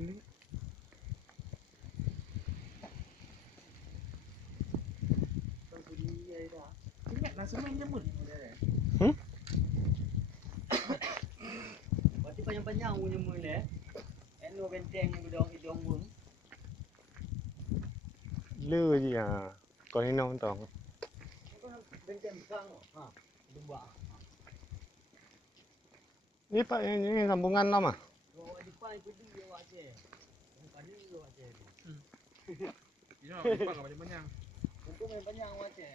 Ini ingat nasi main jamur. Berarti panjang-panjang punya mula eh. Eno benteng hidung pun. Lưa gì à? Còn đi nông toàn. Benteng besar no. Ha, dua. Ini Pak, ini sambungan lama. Bawa depan itu dia bawa je. Bukan dia bawa je. Ya, lupa enggak panjang-panjang. Untuk main panjang bawa je.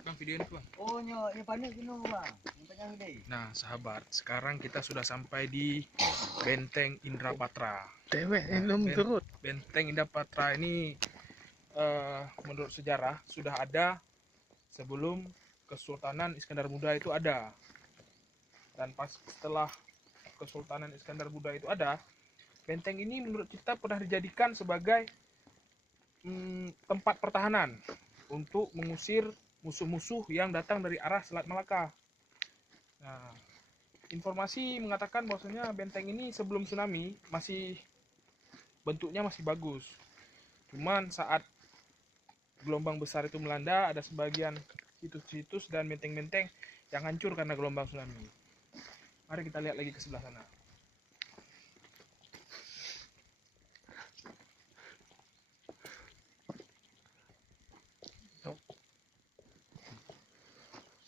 Bang, videoin itu, Bang. Oh, yang panik gino bang. Yang panjang deh. Nah, sahabat, sekarang kita sudah sampai di Benteng Indrapatra. Dewek, belum turut. Benteng Indrapatra ini menurut sejarah sudah ada sebelum Kesultanan Iskandar Muda itu ada. Dan pas setelah Kesultanan Iskandar Muda itu ada, benteng ini menurut kita pernah dijadikan sebagai tempat pertahanan untuk mengusir musuh-musuh yang datang dari arah Selat Malaka. Nah, informasi mengatakan bahwasanya benteng ini sebelum tsunami bentuknya masih bagus. Cuman saat gelombang besar itu melanda, ada sebagian situs-situs dan benteng-benteng yang hancur karena gelombang tsunami. Mari kita lihat lagi ke sebelah sana.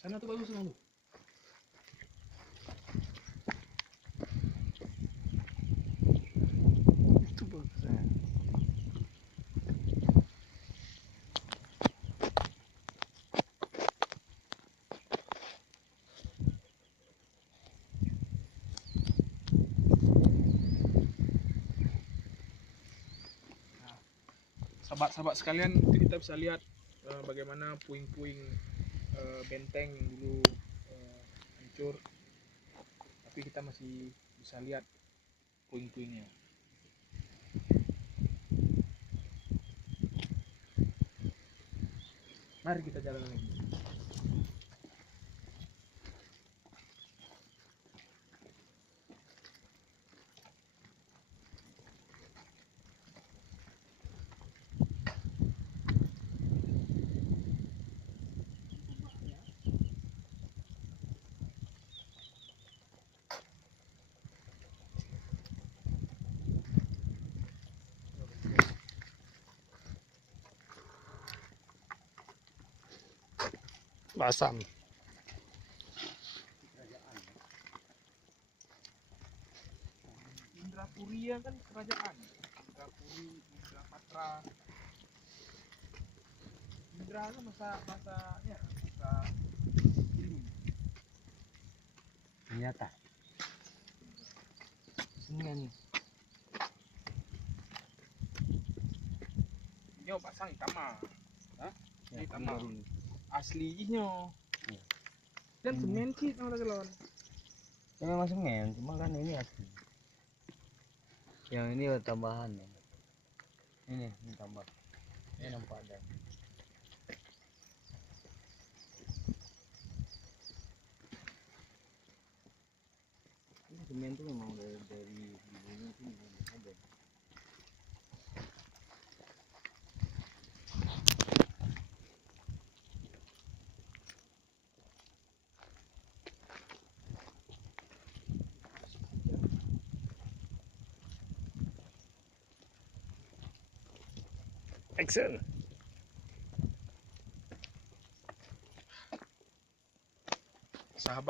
Sana tuh bagus sana tuh. Itu bagus. Sahabat-sahabat sekalian, kita bisa lihat bagaimana puing-puing benteng yang dulu hancur, tapi kita masih bisa lihat puing-puingnya. Mari kita jalan lagi. Basam. Indrapuri kan kerajaan. Indrapuri, Indrapatra. Indra kan bahasanya bahasa ilmu. Ternyata. Sini ni. Nyo pasang itama. Hah? Ya, Itama. baru. Aslinya. Ya. Dan semen sih sama lawan. Ya memang semen, cuma kan ini asli. Yang ini tambahan ya. Ini tambah. Ini nampak ada. Ini semen tuh memang dari dulunya itu memang ada. Action. Sahabat